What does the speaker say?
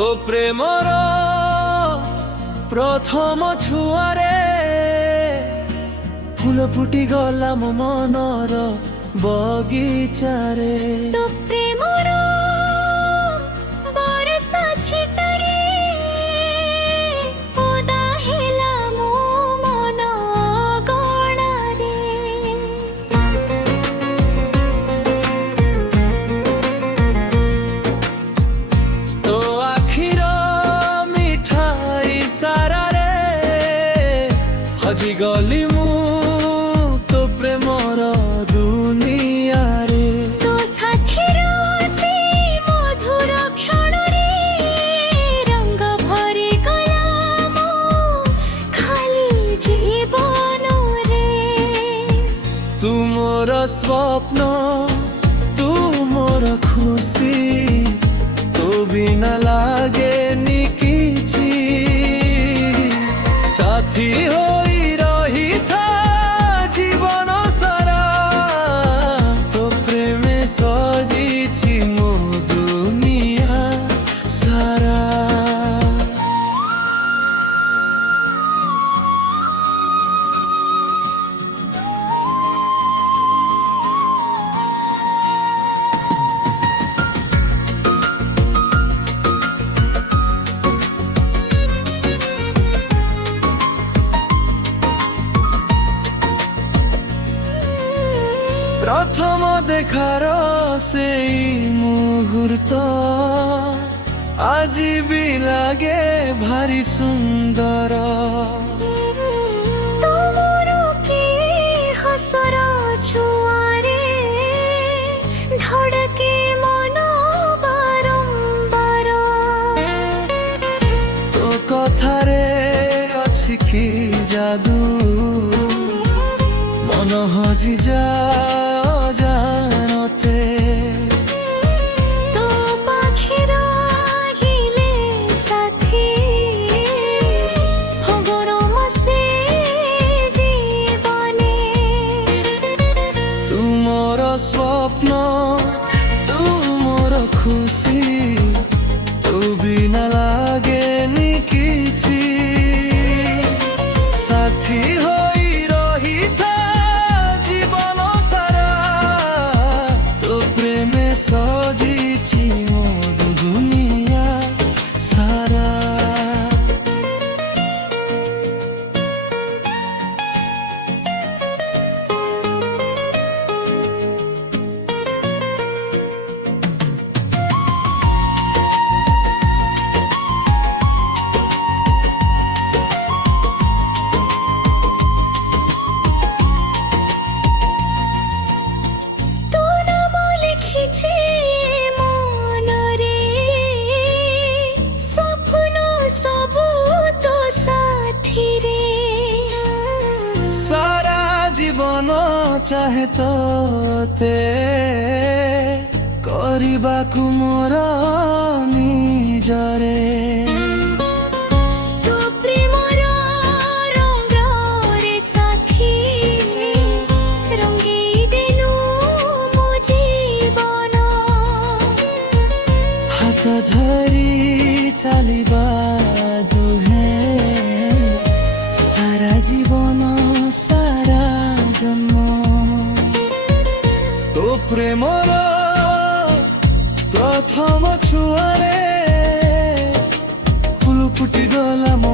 ଓ ପ୍ରେମର ପ୍ରଥମ ଛୁଆରେ ଫୁଲ ଫୁଟିଗଲା ମୋ ମନର ବଗିଚାରେ। ତୋ ପ୍ରେମର ବରଷା ଛିଟାରେ ଓଦା ହେଲା ମୋ ମନ ଅଗଣାରେ। ତୋ ଆଖିର ମିଠା ଇସାରାରେ ହଜିଗଲି ମୁଁ ତୋ ପ୍ରେମର ଦୁନିଆରେ। ତୋ ସାଥିର ସେ ମଧୁର କ୍ଷଣରେ ରଙ୍ଗ ଭରିଗଲା ମୋ ଖାଲି ଜୀବନରେ। ତୁ ମୋର ସ୍ୱପ୍ନ, ତୁ ମୋର ଖୁସି, ତୋ ବିନା ଲାଗେନି କିଛି। ସାଥୀ ହୋଇ ରହିଥା ଜୀବନ ସାରା, ତୋ ପ୍ରେମେ ସଜିଛି ମୋ ଦୁନିଆ ସାରା। প্রথম দেখার সেই মুহূর্ত আজি বি লাগে ভারি সুন্দর। ତୋର କି ହସର ଛୁଆରେ ଧଡ଼କେ ମନ ବାରମ୍ବାର। তো কথারে ଅଛି কি জাদু, মন হজি যা জানতে। ତୋ ପାଖରେ ରହିଲେ ସାଥୀ ଗରମ ସେ ଜୀବନେ। তু মোর স্বপ্ন, তু মোর খুশি, তু বিনা লাগেনি কিছু। সাথী হই রহিথা জীবন সারা, তো প্রেমে সজিছি মো দুনিয়া সারা। ତୋ ନାମ ଲେଖିଛି ମନରେ, ସ୍ୱପ୍ନ ସବୁ ତୋ ସାଥିରେ। সারা জীবন চাহে তোতে କରିବାକୁ ମୋର ନିଜରେ। ତୋ ପ୍ରେମର ରଙ୍ଗରେ ସାଥୀ ରଙ୍ଗେଇ ଦେଲୁ ମୋ ଜୀବନ। ହାତ ଧରି ଚାଲିବା ଦୁହେଁ ସାରା ଜୀବନ ସାରା ଜନ୍ମ। ତୋ ପ୍ରେମର ପ୍ରଥମ ଛୁଆରେ ଫୁଲ ଫୁଟିଗଲା ମୋ